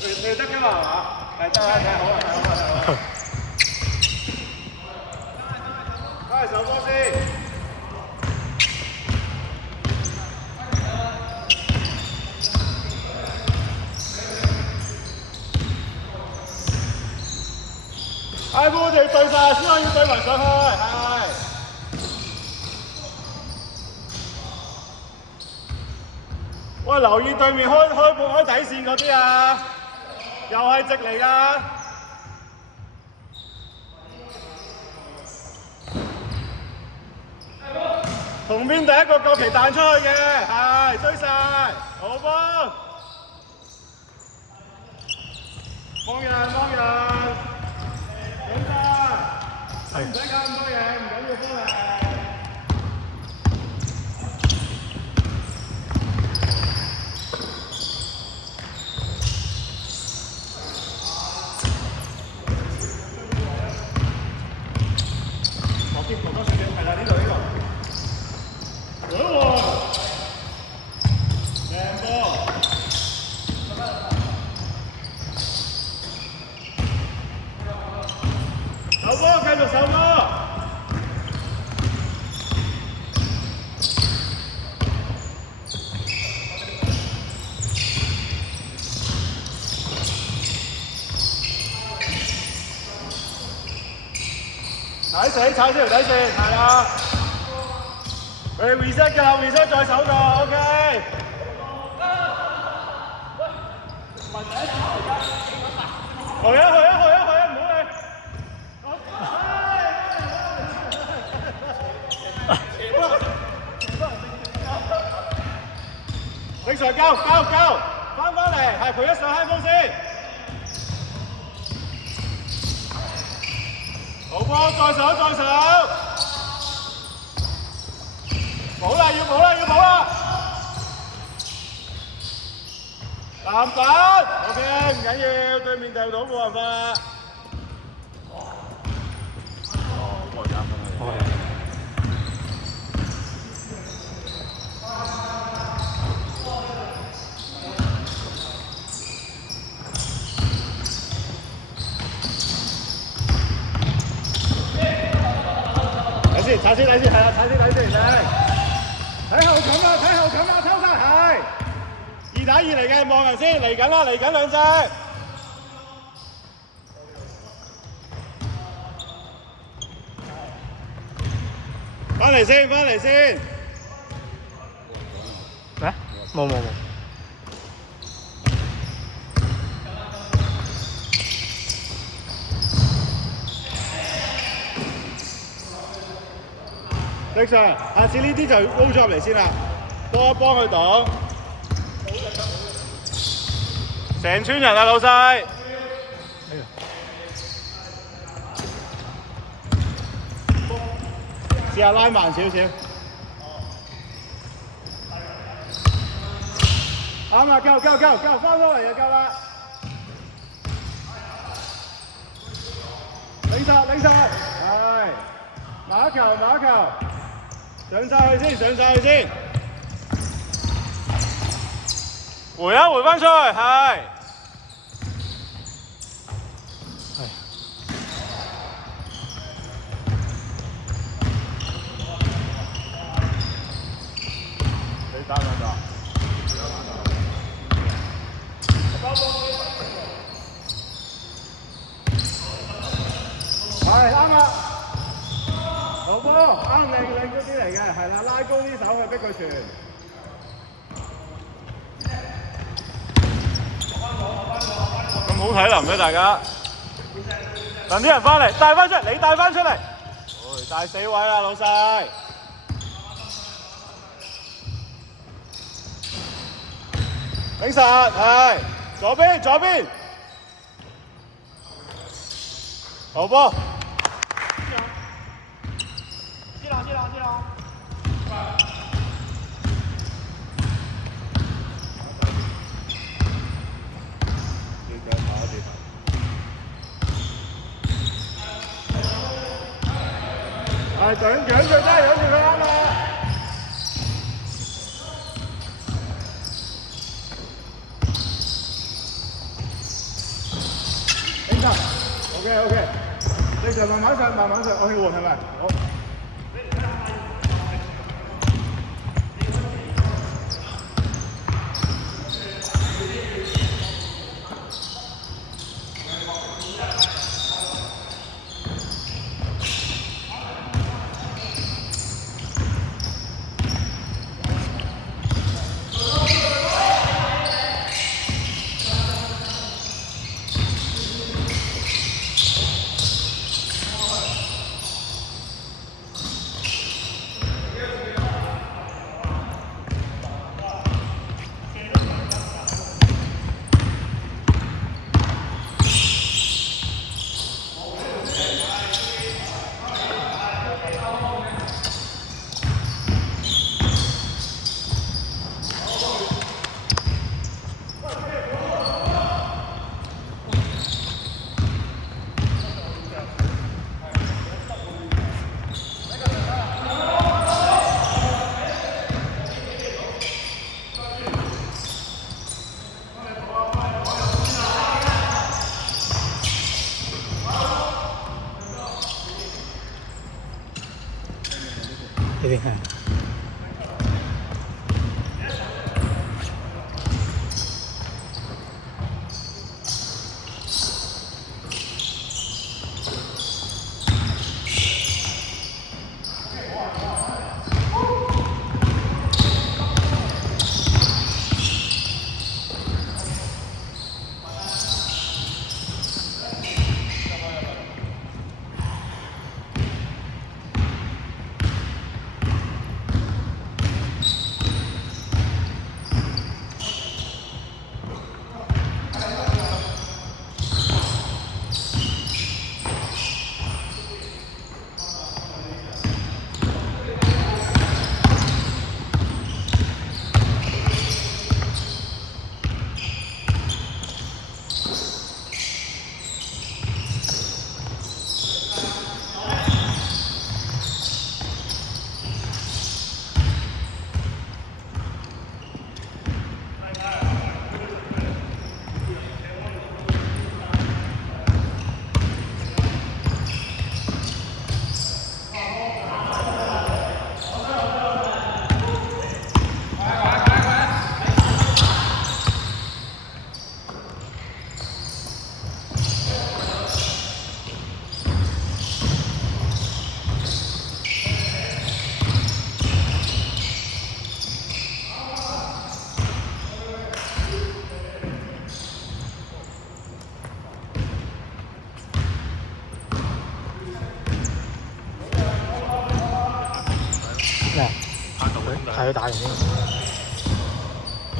你得㗎嘛係嘛？係得啦，睇好啊，睇好啊，睇好啊！開手波先。係我哋對晒，先可以對埋上去，係。喂，留意對面開底線嗰啲啊，又係直嚟㗎。同邊第一個過期彈出去嘅，係追晒，好波。幫人幫人，點㗎？唔使搞咁多嘢，唔緊要幫人。我見過多少少，係啦，呢度。好喎，靚波。手波，繼續手波。踩死條底線，係啦。佢 reset 㗎 ，reset 再手㗎 ，OK。去啊，唔好理。正常交，翻嚟，係佢一上嗨風先。好波，再手。冇啦，要冇啦。籃板 ，OK， 唔緊要，對面掉到冇辦法。我啱啦。踩先，係啦，踩先，睇後冚啊，抽晒，係2打2嚟嘅，望人先，嚟緊兩隻，翻嚟先，咩？冇。正常，下次呢啲就高咗入嚟先啦，幫佢擋。成村人啊，老細！試下拉慢少少。啱啊，夠，翻返嚟就夠啦。領實，係，馬球。上晒去先，回翻出去，係。你打唔打？係啱啦。好波，啱靚嗰啲嚟嘅，係啦，拉高啲手去逼佢傳。咁好體能咩？大家？等啲人翻嚟，帶翻出嚟，你帶翻出嚟。大4位啦，老細。領實，係，左邊。好波。係養住佢啱啦。OK，你就慢慢上，慢慢上，我去換係咪？好。呢邊係。睇佢打完先，應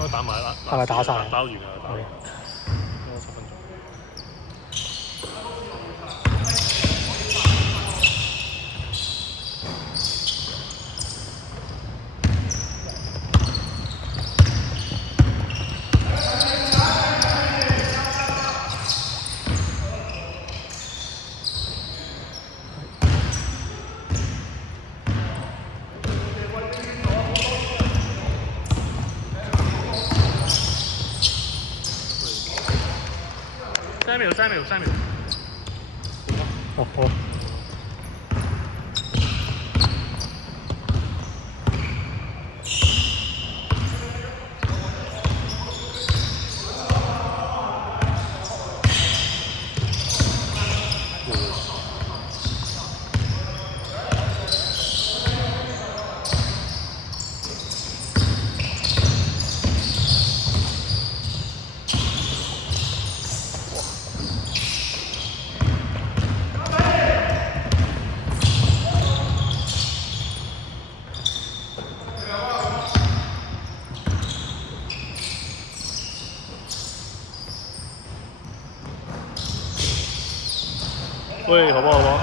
該打埋啦。係咪打晒？包完啊！打完，應該10分鐘。3秒。哦好。喂，好不好？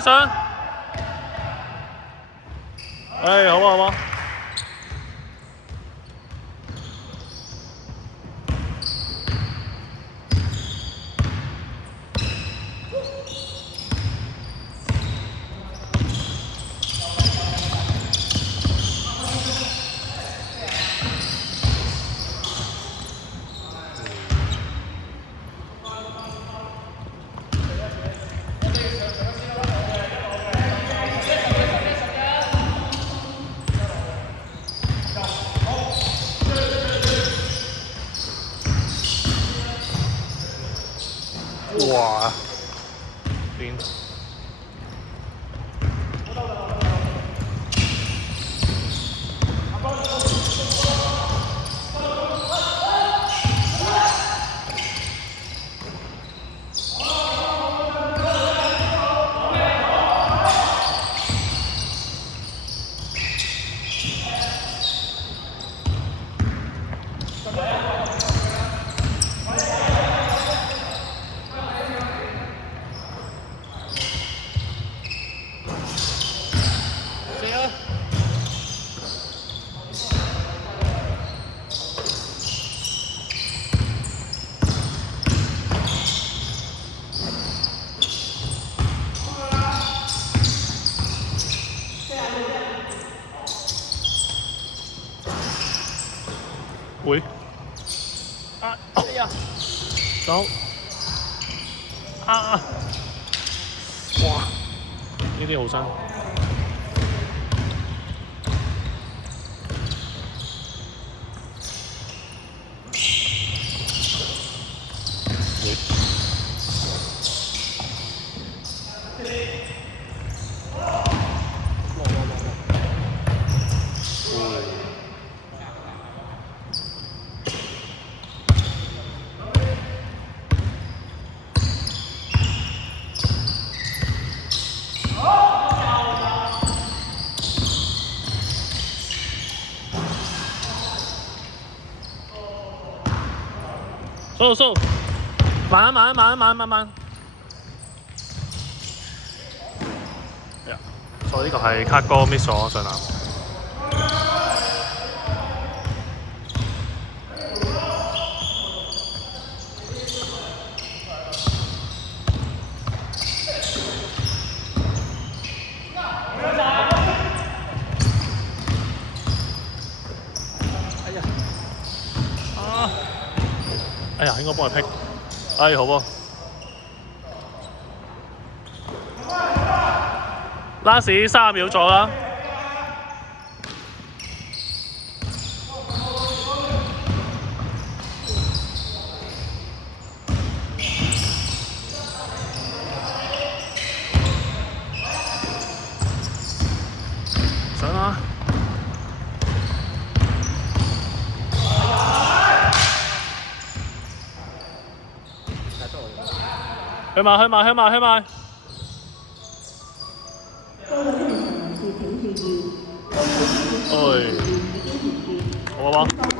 上！哎，好啊好啊。哇！癲！會啊！哎呀，走啊！哇！呢啲好新。收，慢。所以呢個係卡哥 miss 咗上籃。哎呀，應該幫佢劈。哎，好喎。last 30秒咗啦。上啦！去埋！哎，好啊嘛。